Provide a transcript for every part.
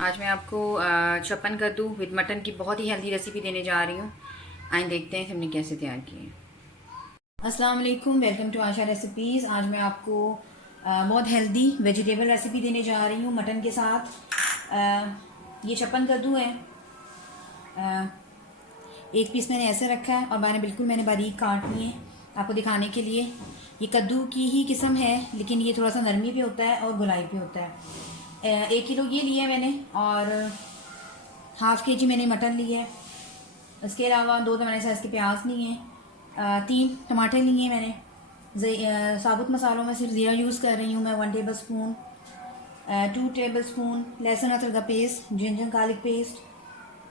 आज मैं आपको छप्पन कद्दू विद मटन की बहुत ही हेल्दी रेसिपी देने जा रही हूँ। आइए देखते हैं हमने कैसे तैयार की है। अस्सलाम वालेकुम, वेलकम टू आशा रेसिपीज़। आज मैं आपको बहुत हेल्दी वेजिटेबल रेसिपी देने जा रही हूँ मटन के साथ। ये छप्पन कद्दू है। एक पीस मैंने ऐसे रखा है और मैंने बारीक काटनी है आपको दिखाने के लिए। ये कद्दू की ही किस्म है, लेकिन ये थोड़ा सा नरमी पे होता है और गुलाई पे होता है। 1 किलो ये लिया है मैंने और हाफ़ के जी मैंने मटन लिया है। इसके अलावा 2 टमाटर साइज़ के प्याज लिए हैं, 3 टमाटर लिए हैं मैंने। साबुत मसालों में सिर्फ ज़ीरा यूज़ कर रही हूँ मैं। 1 टेबल स्पून, 2 टेबल स्पून लहसुन अदरक का paste, ginger garlic paste,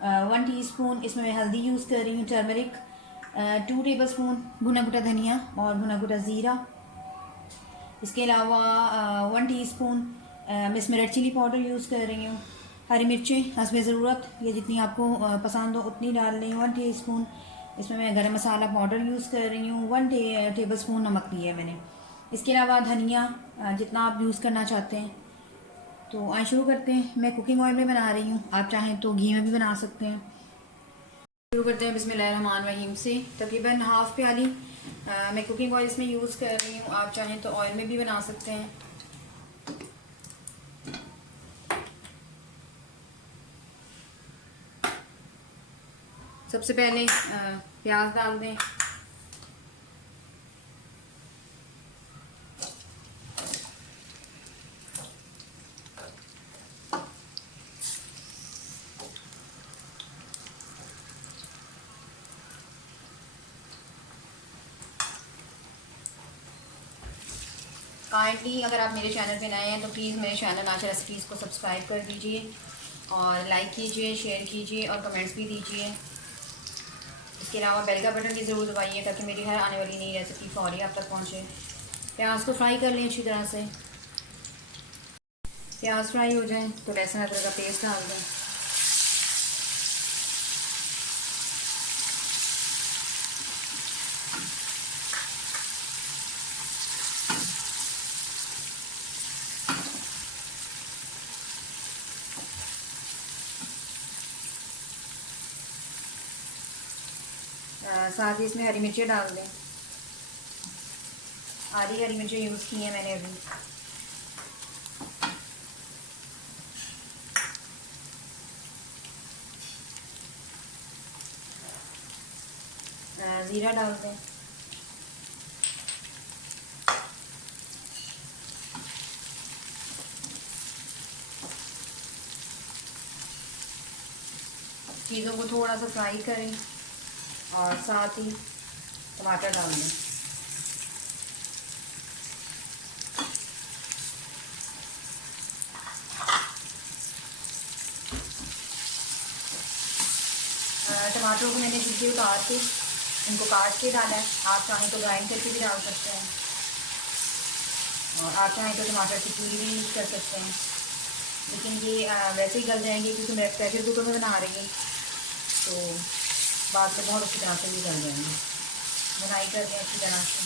1 teaspoon इसमें मैं हल्दी यूज़ कर रही हूँ, टर्मरिक, 2 टेबल स्पून भुना कुटा धनिया और भुना कुटा ज़ीरा। इसके अलावा 1 टीस्पून मैं इसमें रेड चिली पाउडर यूज़ कर रही हूँ। हरी मिर्चें हस्बे ज़रूरत, ये जितनी आपको पसंद हो उतनी डाल रही हूँ। 1 टीस्पून इसमें मैं गरम मसाला पाउडर यूज़ कर रही हूँ। 1 टेबल स्पून नमक लिया है मैंने। इसके अलावा धनिया जितना आप यूज़ करना चाहते हैं। तो आज शुरू करते हैं। मैं कुकिंग ऑयल में बना रही हूँ, आप चाहें तो घी में भी बना सकते हैं। शुरू करते हैं बिस्मिल्लाहिर्रहमानिर्रहीम से। तकरीबन हाफ़ प्याली मैं कुकिंग ऑयल इसमें यूज़ कर रही हूँ, आप चाहें तो ऑयल में भी बना सकते हैं। सबसे पहले प्याज डाल दें। काइंडली अगर आप मेरे चैनल पे नए हैं तो प्लीज़ मेरे चैनल आशा रेसिपीज़ को सब्सक्राइब कर दीजिए और लाइक कीजिए, शेयर कीजिए और कमेंट्स भी दीजिए। इसके अलावा बेल का बटन भी ज़रूर दबाइए ताकि मेरी हर आने वाली नई रेसिपी फौरी आप तक पहुँचे। प्याज को फ्राई कर लें अच्छी तरह से। प्याज फ्राई हो जाए तो लहसुन अदरक का पेस्ट डाल दें। साथ ही इसमें हरी मिर्चें डाल दें। आधी हरी मिर्चें यूज़ की हैं मैंने अभी। ज़ीरा डाल दें। चीज़ों को थोड़ा सा फ्राई करें और साथ ही टमाटर डाल दें। टमाटरों को मैंने छिलके उतार के इनको काट के डाला है, आप चाहें तो ग्राइंड करके भी डाल सकते हैं और आप चाहें तो टमाटर की प्यूरी भी यूज़ कर सकते हैं। लेकिन ये वैसे ही गल जाएंगे क्योंकि मैं प्रेशर कुकर में बना रही हूँ, तो बाद में बहुत अच्छी तरह से भी गल जाएंगे। बुनाई कर दें अच्छी तरह से।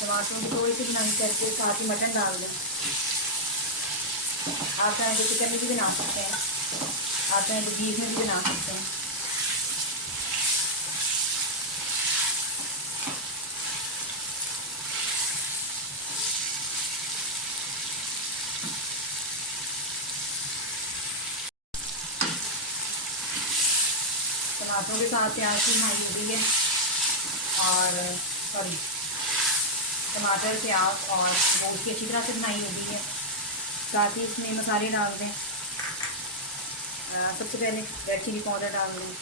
टमाटरों की थोड़ी सी बुनाई करके साथ ही मटन डाल दें। आप चाहें तो चिकन में भी बना सकते हैं, आप चाहें तो बीफ में भी बना सकते हैं। टमाटरों के साथ प्याज की बुनाई हो गई है और टमाटर प्याज और गोश्त की अच्छी तरह से बुनाई हो गई है। साथ ही इसमें मसाले डाल दें। सबसे पहले रेड चिली पाउडर डाल दें,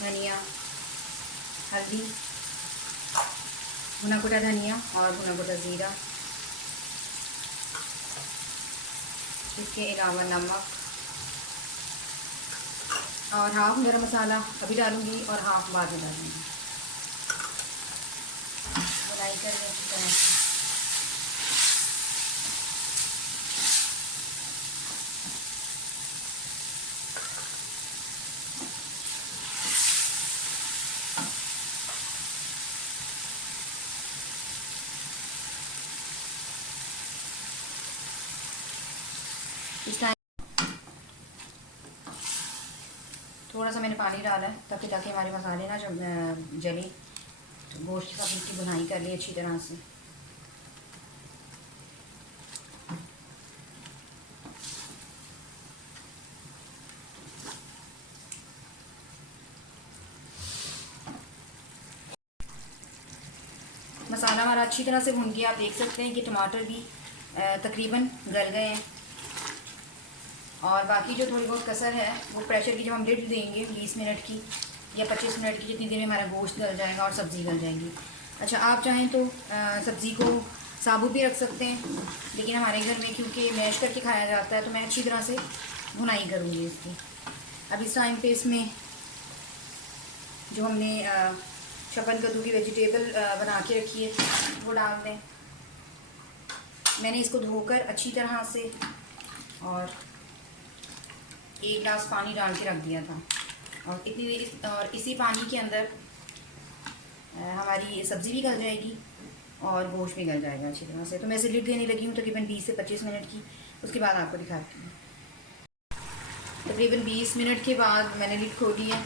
धनिया, हल्दी, भुना कुटा धनिया और भुना कुटा ज़ीरा। इसके अलावा नमक और हाफ़ गरम मसाला अभी डालूँगी और हाफ़ बाद में डालूँगी। बुनाई कर दें अच्छी तरह से। इस टाइम थोड़ा सा मैंने पानी डाला है ताकि हमारे मसाले ना जब जले तो गोश्त के साथ इसकी भुनाई कर ली अच्छी तरह से। मसाला हमारा अच्छी तरह से भुन गया। आप देख सकते हैं कि टमाटर भी तकरीबन गल गए हैं और बाकी जो थोड़ी बहुत कसर है वो प्रेशर की जब हम लिड देंगे 20 मिनट की या 25 मिनट की, जितनी देर में हमारा गोश्त गल जाएगा और सब्ज़ी गल जाएगी। अच्छा, आप चाहें तो सब्ज़ी को साबुत भी रख सकते हैं, लेकिन हमारे घर में क्योंकि मैश करके खाया जाता है तो मैं अच्छी तरह से भुनाई करूँगी इसकी। अब इस टाइम पे इसमें जो हमने छप्पन कद्दू की वेजिटेबल बना के रखी है वो डाल दें। मैंने इसको धोकर अच्छी तरह से और 1 गिलास पानी डाल के रख दिया था और इतनी देर और इसी पानी के अंदर हमारी सब्ज़ी भी गल जाएगी और गोश्त भी गल जाएगा अच्छी तरह से। तो मैं इसे लिड देने लगी हूँ तकरीबन 20 से 25 मिनट की। उसके बाद आपको दिखाती हूँ। तकरीबन 20 मिनट के बाद मैंने लिड खोली है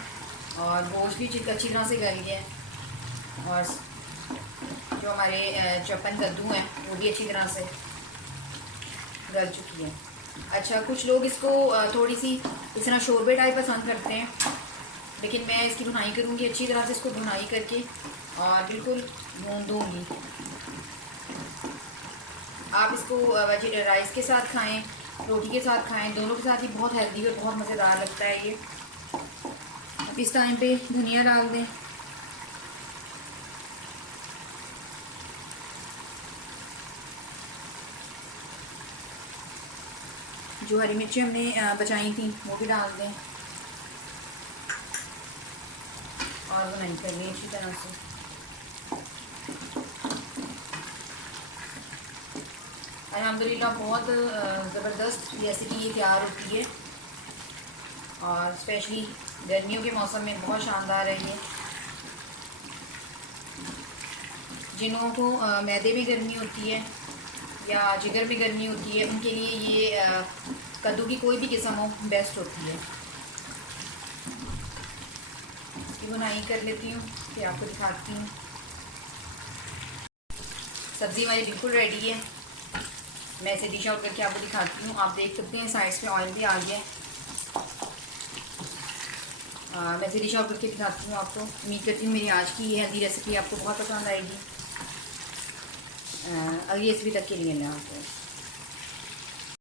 और गोश्त भी अच्छी तरह से गल गया है और जो हमारे छप्पन कद्दू हैं वो भी अच्छी तरह से गल चुकी है। अच्छा, कुछ लोग इसको थोड़ी सी इस तरह शोरबे टाइप पसंद करते हैं, लेकिन मैं इसकी भुनाई करूँगी अच्छी तरह से। इसको भुनाई करके और बिल्कुल भून दूँगी। आप इसको राइस के साथ खाएं, रोटी के साथ खाएं, दोनों के साथ ही बहुत हेल्दी और बहुत मज़ेदार लगता है ये। अब इस टाइम पे धनिया डाल दें। जो हरी मिर्ची हमने बचाई थी वो भी डाल दें और भुनाई कर लें अच्छी तरह से। अल्हम्दुलिल्लाह बहुत ज़बरदस्त रेसिपी ये तैयार होती है और स्पेशली गर्मियों के मौसम में बहुत शानदार है ये। जिन लोगों को मैदे में गर्मी होती है या जिगर में गर्मी होती है उनके लिए ये कद्दू की कोई भी किस्म हो बेस्ट होती है। इसकी बुनाई कर लेती हूँ फिर आपको दिखाती हूँ। सब्ज़ी हमारी बिल्कुल रेडी है। मैं इसे डिश आउट करके आपको दिखाती हूँ। आप देख सकते हैं साइड्स पे ऑयल भी आ गया है। मैं इसे डिश आउट करके दिखाती हूँ आपको। उम्मीद करती हूँ मेरी आज की ये हेल्दी रेसिपी आपको बहुत पसंद आएगी। अगली रेसिपी तक के लिए अल्लाह हाफ़िज़।